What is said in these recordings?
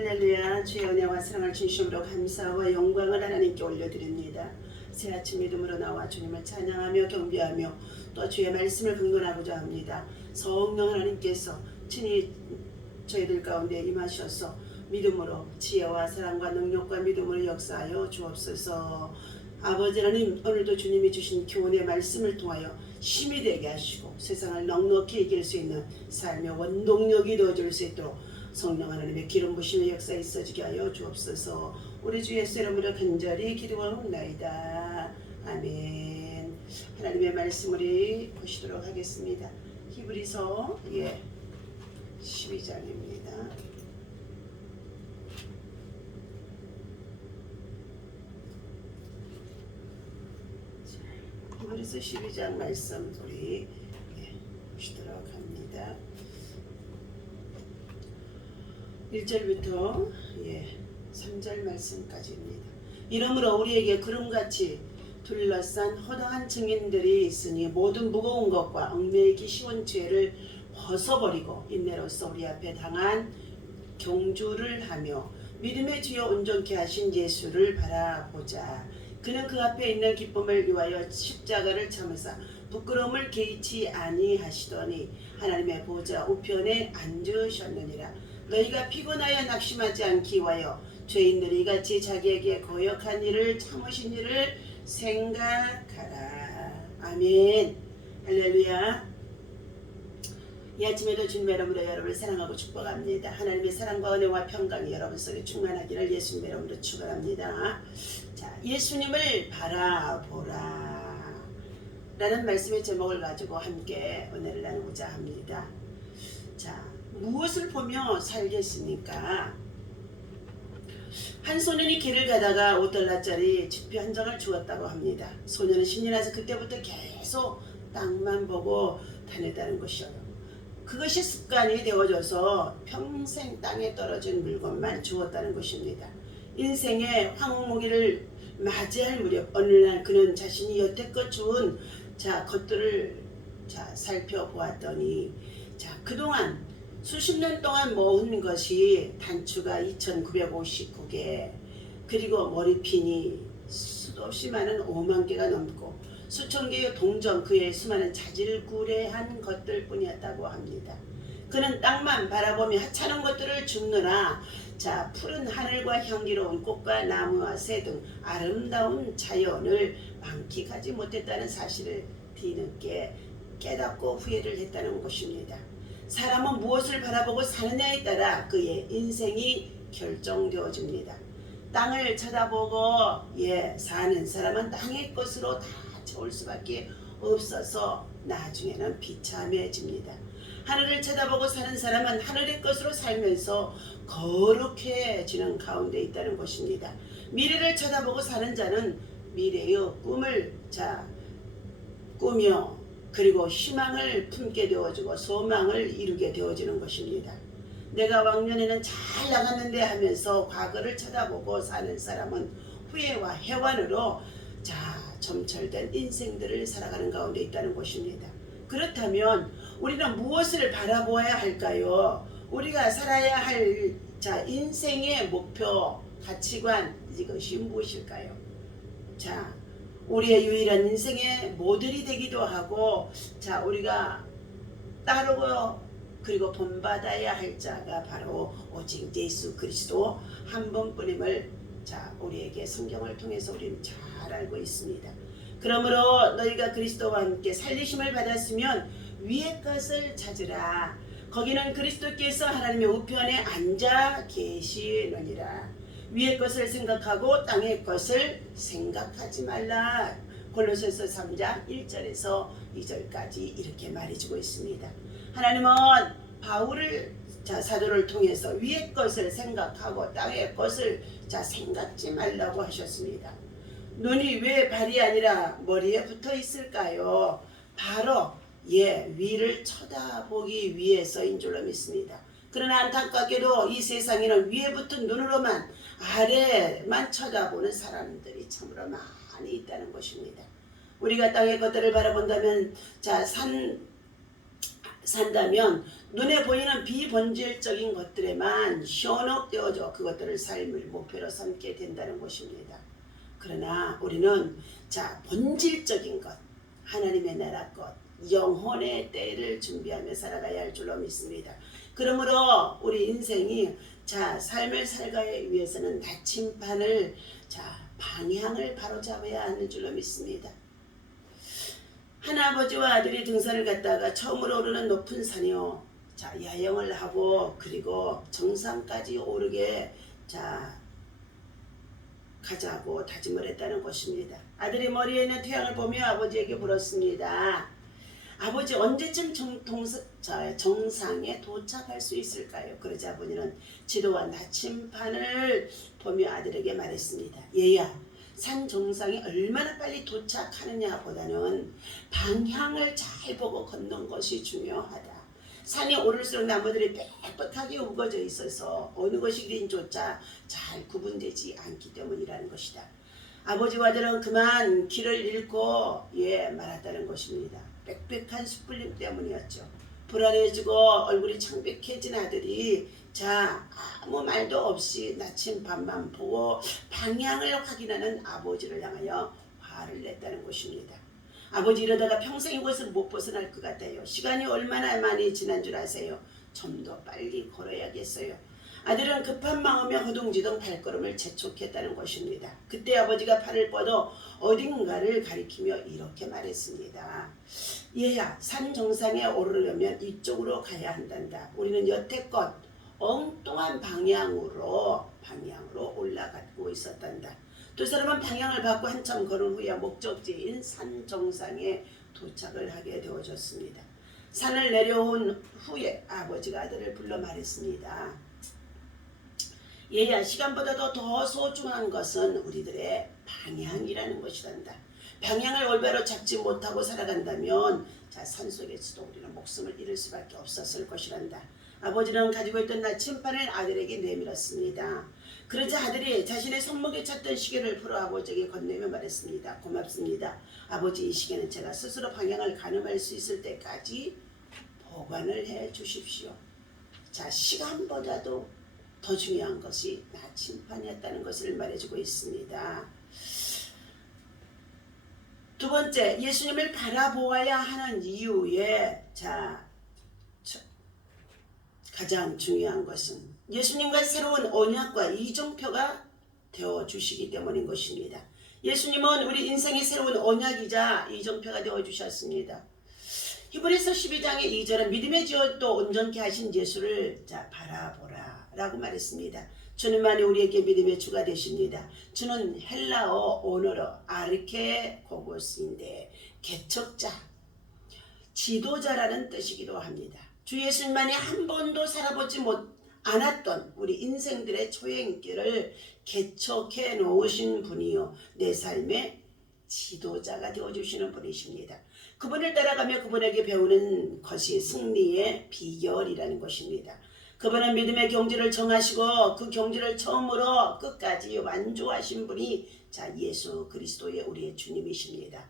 할렐루야. 주의 은혜와 사랑을 진심으로 감사와 영광을 하나님께 올려드립니다. 새 아침 믿음으로 나와 주님을 찬양하며 경배하며 또 주의 말씀을 근거하고자 합니다. 성령 하나님께서 친히 저희들 가운데 임하셔서 믿음으로 지혜와 사랑과 능력과 믿음으로 역사하여 주옵소서. 아버지 하나님, 오늘도 주님이 주신 교훈의 말씀을 통하여 힘이 되게 하시고 세상을 넉넉히 이길 수 있는 삶의 원동력이 되어줄 수 있도록 성령 하나님의 기름 부심의 역사 있어지게 하여 주옵소서. 우리 주 예수 이름으로 간절히 기도하옵나이다. 아멘. 하나님의 말씀 우리 보시도록 하겠습니다. 히브리서 12장입니다. 히브리서 12장 말씀 우리 보시도록 합니다. 1절부터 3절 말씀까지입니다. 이러므로 우리에게 구름같이 둘러싼 허다한 증인들이 있으니 모든 무거운 것과 얽매이기 쉬운 죄를 벗어버리고 인내로써 우리 앞에 당한 경주를 하며 믿음의 주여 온전케 하신 예수를 바라보자. 그는 그 앞에 있는 기쁨을 위하여 십자가를 참으사 부끄러움을 개의치 아니하시더니 하나님의 보좌 우편에 앉으셨느니라. 너희가 피곤하여 낙심하지 않기 위하여 죄인들이 같이 자기에게 거역한 일을 참으신 일을 생각하라. 아멘. 할렐루야. 이 아침에도 주님의 이름으로 여러분을 사랑하고 축복합니다. 하나님의 사랑과 은혜와 평강이 여러분 속에 충만하기를 예수님의 이름으로 축원합니다. 자, 예수님을 바라보라 라는 말씀의 제목을 가지고 함께 은혜를 나누고자 합니다. 자, 무엇을 보며 살겠습니까? 한 소년이 길을 가다가 $5짜리 지폐 한 장을 주었다고 합니다. 소년은 신이 나서 그때부터 계속 땅만 보고 다녔다는 것이요. 그것이 습관이 되어져서 평생 땅에 떨어진 물건만 주었다는 것입니다. 인생의 황무기를 맞이할 무렵 어느 날 그는 자신이 여태껏 주운 것들을 살펴보았더니 그동안 수십 년 동안 모은 것이 단추가 2,959개, 그리고 머리핀이 수도 없이 많은 5만 개가 넘고 수천 개의 동전, 그의 수많은 자질구레한 것들 뿐이었다고 합니다. 그는 땅만 바라보며 하찮은 것들을 줍느라 푸른 하늘과 향기로운 꽃과 나무와 새 등 아름다운 자연을 만끽하지 못했다는 사실을 뒤늦게 깨닫고 후회를 했다는 것입니다. 사람은 무엇을 바라보고 사느냐에 따라 그의 인생이 결정되어집니다. 땅을 쳐다보고 사는 사람은 땅의 것으로 다 채울 수밖에 없어서 나중에는 비참해집니다. 하늘을 쳐다보고 사는 사람은 하늘의 것으로 살면서 거룩해지는 가운데 있다는 것입니다. 미래를 쳐다보고 사는 자는 미래의 꿈을 꾸며 그리고 희망을 품게 되어지고 소망을 이루게 되어지는 것입니다. 내가 왕년에는 잘 나갔는데 하면서 과거를 쳐다보고 사는 사람은 후회와 해관으로 점철된 인생들을 살아가는 가운데 있다는 것입니다. 그렇다면 우리는 무엇을 바라보아야 할까요? 우리가 살아야 할 인생의 목표, 가치관, 이것이 무엇일까요? 우리의 유일한 인생의 모델이 되기도 하고 우리가 따르고 그리고 본받아야 할 자가 바로 오직 예수 그리스도 한 분뿐임을 우리에게 성경을 통해서 우리는 잘 알고 있습니다. 그러므로 너희가 그리스도와 함께 살리심을 받았으면 위의 것을 찾으라. 거기는 그리스도께서 하나님의 우편에 앉아 계시느니라. 위의 것을 생각하고 땅의 것을 생각하지 말라. 골로새서 3장 1절에서 2절까지 이렇게 말해주고 있습니다. 하나님은 바울을 사도를 통해서 위의 것을 생각하고 땅의 것을 생각지 말라고 하셨습니다. 눈이 왜 발이 아니라 머리에 붙어 있을까요? 바로 위를 쳐다보기 위해서인 줄로 믿습니다. 그러나 안타깝게도 이 세상에는 위에 붙은 눈으로만 아래만 쳐다보는 사람들이 참으로 많이 있다는 것입니다. 우리가 땅의 것들을 바라본다면 산다면 눈에 보이는 비본질적인 것들에만 현혹되어져 그것들을 삶을 목표로 삼게 된다는 것입니다. 그러나 우리는 본질적인 것, 하나님의 나라 것, 영혼의 때를 준비하며 살아가야 할 줄로 믿습니다. 그러므로 우리 인생이 삶을 살아가기 위해서는 나침반을 방향을 바로잡아야 하는 줄로 믿습니다. 하나아버지와 아들이 등산을 갔다가 처음으로 오르는 높은 산이요. 야영을 하고 그리고 정상까지 오르게 가자고 다짐을 했다는 것입니다. 아들이 머리에 있는 태양을 보며 아버지에게 물었습니다. 아버지 언제쯤 정상에 도착할 수 있을까요? 그러자 아버지는 지도와 나침반을 보며 아들에게 말했습니다. 얘야, 산 정상에 얼마나 빨리 도착하느냐 보다는 방향을 잘 보고 걷는 것이 중요하다. 산이 오를수록 나무들이 빽빽하게 우거져 있어서 어느 것이 길인조차 잘 구분되지 않기 때문이라는 것이다. 아버지와 아들은 그만 길을 잃고 말았다는 것입니다. 빽빽한 숯불림 때문이었죠. 불안해지고 얼굴이 창백해진 아들이 아무 말도 없이 나침반만 보고 방향을 확인하는 아버지를 향하여 화를 냈다는 것입니다. 아버지 이러다가 평생 이곳을 못 벗어날 것 같아요. 시간이 얼마나 많이 지난 줄 아세요? 좀 더 빨리 걸어야겠어요. 아들은 급한 마음에 허둥지둥 발걸음을 재촉했다는 것입니다. 그때 아버지가 팔을 뻗어 어딘가를 가리키며 이렇게 말했습니다. 얘야, 산 정상에 오르려면 이쪽으로 가야 한단다. 우리는 여태껏 엉뚱한 방향으로 올라가고 있었단다. 두 사람은 방향을 바꿔 한참 걸은 후에 목적지인 산 정상에 도착을 하게 되어졌습니다. 산을 내려온 후에 아버지가 아들을 불러 말했습니다. 얘야, 시간보다도 더 소중한 것은 우리들의 방향이라는 것이란다. 방향을 올바로 잡지 못하고 살아간다면 산속에서도 우리는 목숨을 잃을 수밖에 없었을 것이란다. 아버지는 가지고 있던 나침반을 아들에게 내밀었습니다. 그러자 아들이 자신의 손목에 찼던 시계를 풀어 아버지에게 건네며 말했습니다. 고맙습니다. 아버지, 이 시계는 제가 스스로 방향을 가늠할 수 있을 때까지 보관을 해 주십시오. 시간보다도 더 중요한 것이 나침반이었다는 것을 말해주고 있습니다. 두 번째, 예수님을 바라보아야 하는 이유에 가장 중요한 것은 예수님과 새로운 언약과 이정표가 되어주시기 때문인 것입니다. 예수님은 우리 인생의 새로운 언약이자 이정표가 되어주셨습니다. 히브리서 12장의 2절은 믿음의 지어도 온전케 하신 예수를 바라보라 라고 말했습니다. 주님만이 우리에게 믿음의 주가 되십니다. 주는 헬라어 언어로 아르케고고스인데 개척자, 지도자라는 뜻이기도 합니다. 주 예수님만이 한 번도 살아보지 않았던 우리 인생들의 초행길을 개척해 놓으신 분이요, 내 삶의 지도자가 되어주시는 분이십니다. 그분을 따라가며 그분에게 배우는 것이 승리의 비결이라는 것입니다. 그분은 믿음의 경지를 정하시고 그 경지를 처음으로 끝까지 완주하신 분이 예수 그리스도의 우리의 주님이십니다.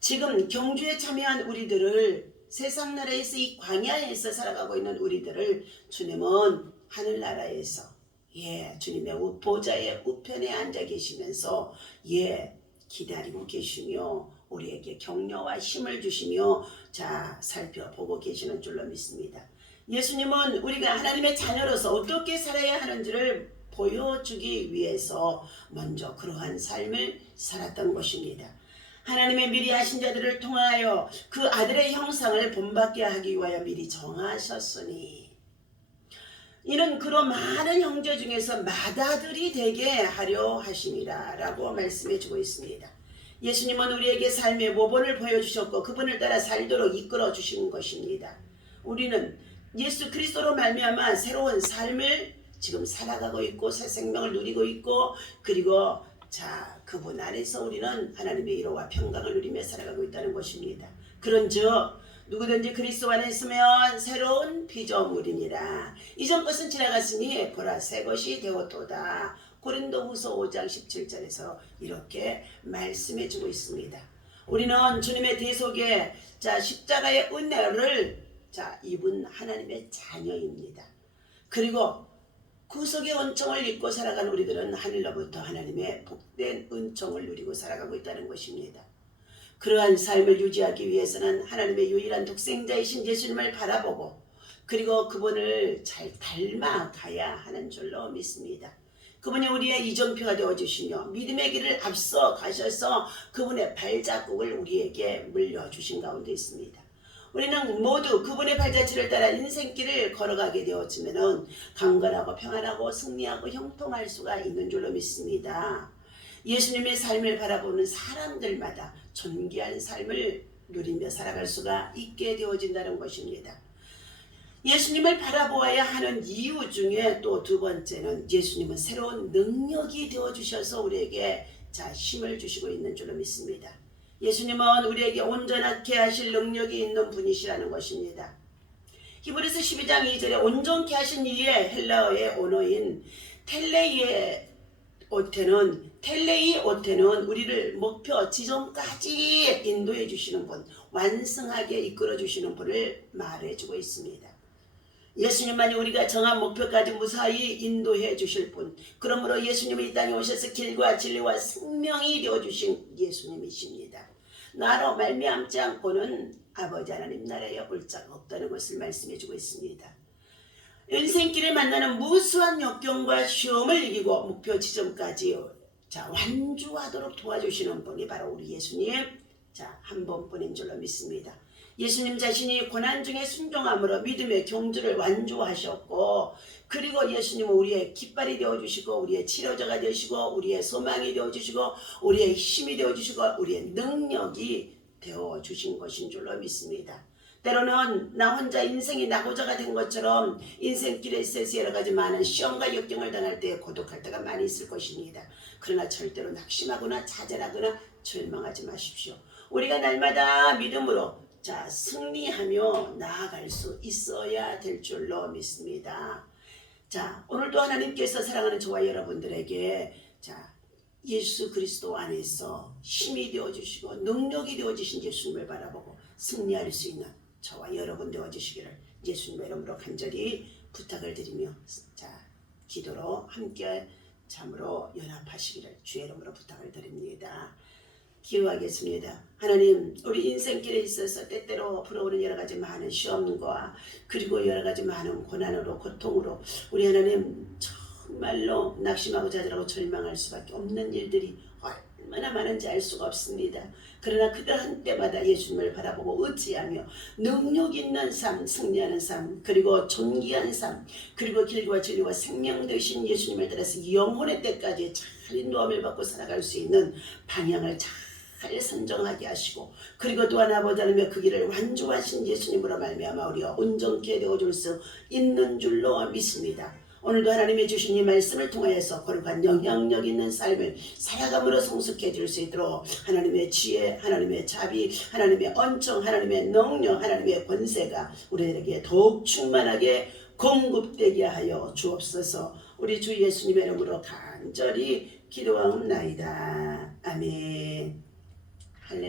지금 경주에 참여한 우리들을, 세상 나라에서 이 광야에서 살아가고 있는 우리들을 주님은 하늘나라에서 주님의 보좌의 우편에 앉아 계시면서 기다리고 계시며 우리에게 격려와 힘을 주시며 살펴보고 계시는 줄로 믿습니다. 예수님은 우리가 하나님의 자녀로서 어떻게 살아야 하는지를 보여주기 위해서 먼저 그러한 삶을 살았던 것입니다. 하나님의 미리 하신 자들을 통하여 그 아들의 형상을 본받게 하기 위하여 미리 정하셨으니 이는 그로 많은 형제 중에서 맏아들이 되게 하려 하심이라 라고 말씀해 주고 있습니다. 예수님은 우리에게 삶의 모본을 보여주셨고 그분을 따라 살도록 이끌어 주신 것입니다. 우리는 예수 그리스도로 말미암아 새로운 삶을 지금 살아가고 있고 새 생명을 누리고 있고 그리고 그분 안에서 우리는 하나님의 위로와 평강을 누리며 살아가고 있다는 것입니다. 그런즉 누구든지 그리스도 안에 있으면 새로운 피조물이니라. 이전 것은 지나갔으니 보라 새 것이 되었도다. 고린도후서 5장 17절에서 이렇게 말씀해 주고 있습니다. 우리는 주님의 대속에 십자가의 은혜를 자, 이분 하나님의 자녀입니다. 그리고 구속의 은총을 입고 살아가는 우리들은 하늘로부터 하나님의 복된 은총을 누리고 살아가고 있다는 것입니다. 그러한 삶을 유지하기 위해서는 하나님의 유일한 독생자이신 예수님을 바라보고 그리고 그분을 잘 닮아가야 하는 줄로 믿습니다. 그분이 우리의 이정표가 되어주시며 믿음의 길을 앞서 가셔서 그분의 발자국을 우리에게 물려주신 가운데 있습니다. 우리는 모두 그분의 발자취를 따라 인생길을 걸어가게 되었으면 강건하고 평안하고 승리하고 형통할 수가 있는 줄로 믿습니다. 예수님의 삶을 바라보는 사람들마다 존귀한 삶을 누리며 살아갈 수가 있게 되어진다는 것입니다. 예수님을 바라보아야 하는 이유 중에 또 두 번째는 예수님은 새로운 능력이 되어주셔서 우리에게 힘을 주시고 있는 줄로 믿습니다. 예수님은 우리에게 온전하게 하실 능력이 있는 분이시라는 것입니다. 히브리서 12장 2절에 온전케 하신 이의 헬라어의 언어인 텔레이 오테는 우리를 목표 지점까지 인도해 주시는 분, 완성하게 이끌어 주시는 분을 말해주고 있습니다. 예수님만이 우리가 정한 목표까지 무사히 인도해 주실 분, 그러므로 예수님이 이 땅에 오셔서 길과 진리와 생명이 되어주신 예수님이십니다. 나로 말미암지 않고는 아버지 하나님 나라에 올 자가 없다는 것을 말씀해주고 있습니다. 인생길을 만나는 무수한 역경과 시험을 이기고 목표 지점까지 완주하도록 도와주시는 분이 바로 우리 예수님 한 분뿐인 줄로 믿습니다. 예수님 자신이 고난 중에 순종함으로 믿음의 경주를 완주하셨고 그리고 예수님은 우리의 깃발이 되어주시고 우리의 치료자가 되시고 우리의 소망이 되어주시고 우리의 힘이 되어주시고 우리의 능력이 되어주신 것인 줄로 믿습니다. 때로는 나 혼자 인생이 낙오자가 된 것처럼 인생길에 있어서 여러 가지 많은 시험과 역경을 당할 때 고독할 때가 많이 있을 것입니다. 그러나 절대로 낙심하거나 좌절하거나 절망하지 마십시오. 우리가 날마다 믿음으로 승리하며 나아갈 수 있어야 될 줄로 믿습니다. 오늘도 하나님께서 사랑하는 저와 여러분들에게 예수 그리스도 안에서 힘이 되어주시고 능력이 되어주신 예수님을 바라보고 승리할 수 있는 저와 여러분 되어주시기를 예수님의 이름으로 간절히 부탁을 드리며 기도로 함께 참으로 연합하시기를 주의 이름으로 부탁을 드립니다. 기도하겠습니다. 하나님, 우리 인생길에 있어서 때때로 불어오는 여러 가지 많은 시험과 그리고 여러 가지 많은 고난으로 고통으로 우리 하나님 정말로 낙심하고 좌절하고 절망할 수밖에 없는 일들이 얼마나 많은지 알 수가 없습니다. 그러나 그러한 때마다 예수님을 바라보고 의지하며 능력 있는 삶, 승리하는 삶, 그리고 존귀한 삶, 그리고 길과 진리와 생명 되신 예수님을 따라서 영혼의 때까지 잘 인도함을 받고 살아갈 수 있는 방향을 잘 선정하게 하시고 그리고 또한 아버지 하나님의 그 길을 완주하신 예수님으로 말미암아 우리가 온전케 되어줄 수 있는 줄로 믿습니다. 오늘도 하나님의 주신 이 말씀을 통하여서 거룩한 영향력 있는 삶을 살아감으로 성숙해 줄 수 있도록 하나님의 지혜, 하나님의 자비, 하나님의 언총, 하나님의 능력, 하나님의 권세가 우리들에게 더욱 충만하게 공급되게 하여 주옵소서. 우리 주 예수님의 이름으로 간절히 기도하옵나이다. 아멘. 할렐루야.